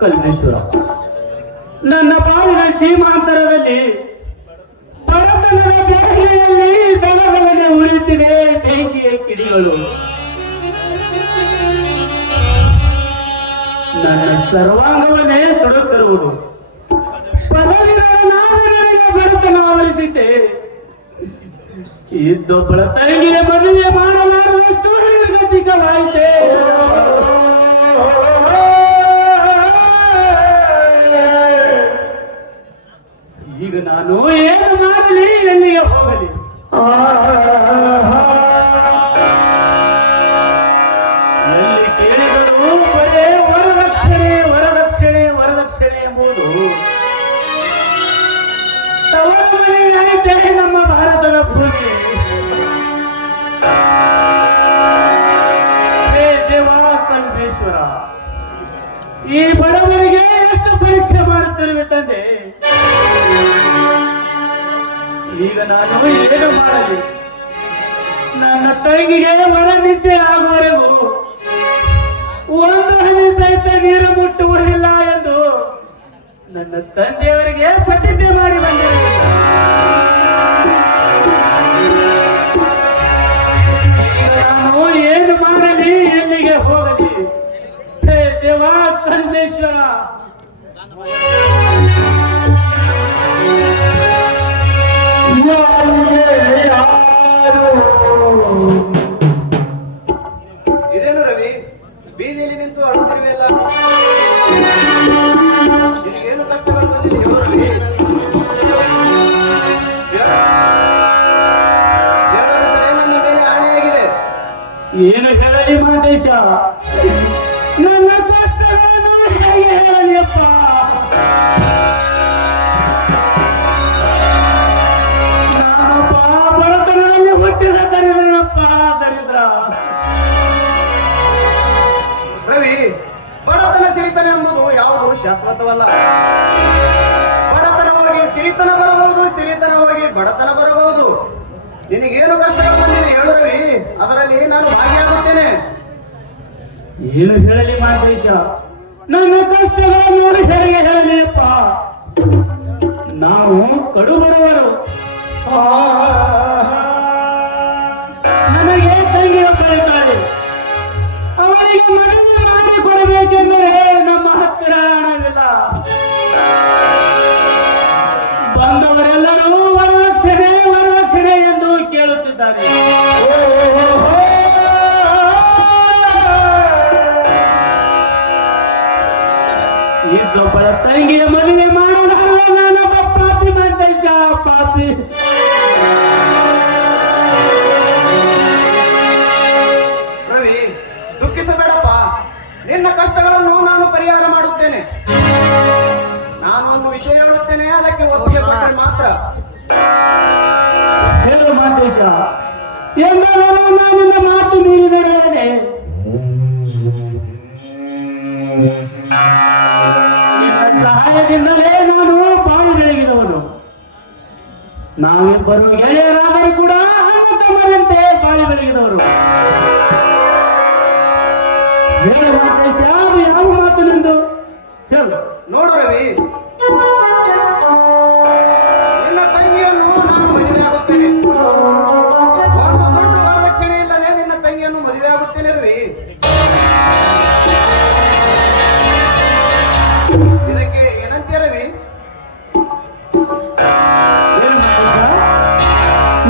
ಕಲ್ಮೇಶ್ವರ. ನನ್ನ ಬಾಳಿನ ಸೀಮಾಂತರದಲ್ಲಿ ಬಡತನದ ಬೇಗೆಯಲ್ಲಿ ದನಗಳಿಗೆ ಉಳಿತಿದೆ ಬೆಂಕಿಯ ಕಿಡಿಗಳು. ನನ್ನ ಸರ್ವಾಂಗವನ್ನೇ ಸುಡುತ್ತಿರುವುದು. ಬಡತನ ಆವರಿಸಿದ್ದೆ. ಇದ್ದೊಬ್ಬಳ ತಂಗಿಯ ಮದುವೆ ಮಾಡಲಾರದಷ್ಟು ನಾನು ಏನು ಮಾಡಲಿ ಎಲ್ಲಿಗೆ ಹೋಗಲಿ ವರದಕ್ಷಿಣೆ ವರದಕ್ಷಿಣೆ ವರದಕ್ಷಿಣೆ ಎಂಬುದು ನಮ್ಮ ಭಾರತದ ಭೂಮಿ ಈ ಬಡವರಿಗೆ ಎಷ್ಟು ಪರೀಕ್ಷೆ ಮಾಡುತ್ತಿರುವೆ ತಂದೆ ನಾನು ಏನು ಮಾಡಲಿ. ನನ್ನ ತಂಗಿಗೆ ನಿಶ್ಚಯ ಆಗುವವರೆಗೂ ಒಂದು ಹನಿ ಸಹಿತ ನೀರು ಮುಟ್ಟುವುದಿಲ್ಲ ಎಂದು ನನ್ನ ತಂದೆಯವರಿಗೆ ಪ್ರತಿಜ್ಞೆ ಮಾಡಿ ಈಗ ನಾನು ಏನು ಮಾಡಲಿ ಎಲ್ಲಿಗೆ ಹೋಗಲಿ. ದೇವ ಕಲ್ಮೇಶ್ವರ ಏನು ಹೇಳಲಿ ಮಾದೇಶ? ನನ್ನ ಕಷ್ಟಗಳನ್ನು ಹೇಗೆ ಹೇಳಲಿಯಪ್ಪ ಬಡತನದಲ್ಲಿ ಹುಟ್ಟಿದ ದರಿದ್ರನಪ್ಪ, ದರಿದ್ರ. ರವಿ, ಬಡತನ ಸಿರಿತನ ಎಂಬುದು ಯಾವುದು ಶಾಶ್ವತವಲ್ಲ? ಬಡತನ ಹೋಗಿ ಸಿರಿತನ ಬರಬಹುದು, ಸಿರಿತನ ಹೋಗಿ ಬಡತನ ಬರಬಹುದು. ನಿನಗೇನು ಕಷ್ಟ? ಹೇಳು ಅದರಲ್ಲಿ ನಾನು ಭಾಗಿಯಾಗುತ್ತೇನೆ. ಏನು ಹೇಳಲಿ ಮಾದೇಶ? ನನ್ನ ಕಷ್ಟಗಳನ್ನು ಹೇಗೆ ಹೇಳಲಿಪ್ಪ ನಾವು ಕಡು ಬಡವರು ನನಗೆ ತಂಗಿ ಬರುತ್ತಾರೆ ಅವರಿಗೆ ಮದುವೆ ಮಾಡಿಕೊಡಬೇಕೆಂದರೆ ನಮ್ಮ ಹತ್ತಿರ ಹಣವಿಲ್ಲ. ಇದ್ದೊಬ್ಬಳ ತಂಗಿಯ ಮದುವೆ ಮಾಡೋದಲ್ಲ ನಾನು ಪಾಪಿ ಮಂತೇಶ ಪಾಪಿ. ರವಿ ದುಃಖಿಸಬೇಡಪ್ಪ. ನಿನ್ನ ಕಷ್ಟಗಳನ್ನು ನಾನು ಪರಿಹಾರ ಮಾಡುತ್ತೇನೆ. ನಾನು ಒಂದು ವಿಷಯ ಹೇಳುತ್ತೇನೆ ಅದಕ್ಕೆ ಒಪ್ಪಿಗೆ ಕೊಟ್ಟರೆ ಮಾತ್ರ. ಹೇಳು ಮಾತೇಶ. ಎಲ್ಲರೂ ನಾನು ನಿನ್ನ ಮಾತು ಮೀರಿದರೆ ಸಹಾಯದಿಂದಲೇ ನಾನು ಬಾಳು ಬೆಳಗಿದವನು ನಾವಿಬ್ಬರು ಗೆಳೆಯರಾದರೂ ಕೂಡ ಅಣ್ಣ ತಮ್ಮರಂತೆ ಬಾಳಿ ಬೆಳಗಿದವರು ಹೇಳುವ ಮಾತೇಶ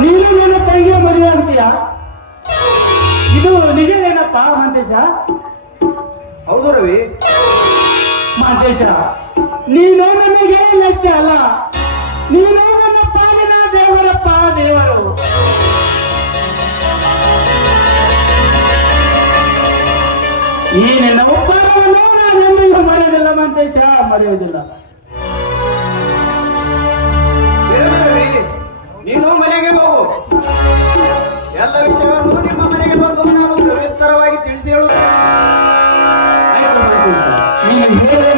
ನೀನು ನನ್ನ ತಂಗಿಯ ಮದುವೆ ಆಗ್ತೀಯಾ? ಇದು ಏನಪ್ಪ ಮಂತೇಶ? ಹೌದು ರವಿ. ಮಂತೇಶ ನೀನು ನನಗೆ ಅಷ್ಟೇ ಅಲ್ಲ. ನೀನು ನನ್ನ ಪಾಲಿನ ದೇವರಪ್ಪ ದೇವರು. ಈ ನಿನ್ನ ಉಪಕಾರವನ್ನು ನಾನು ಮನೆಗೆ ಹೋಗು ಎಲ್ಲ Amém.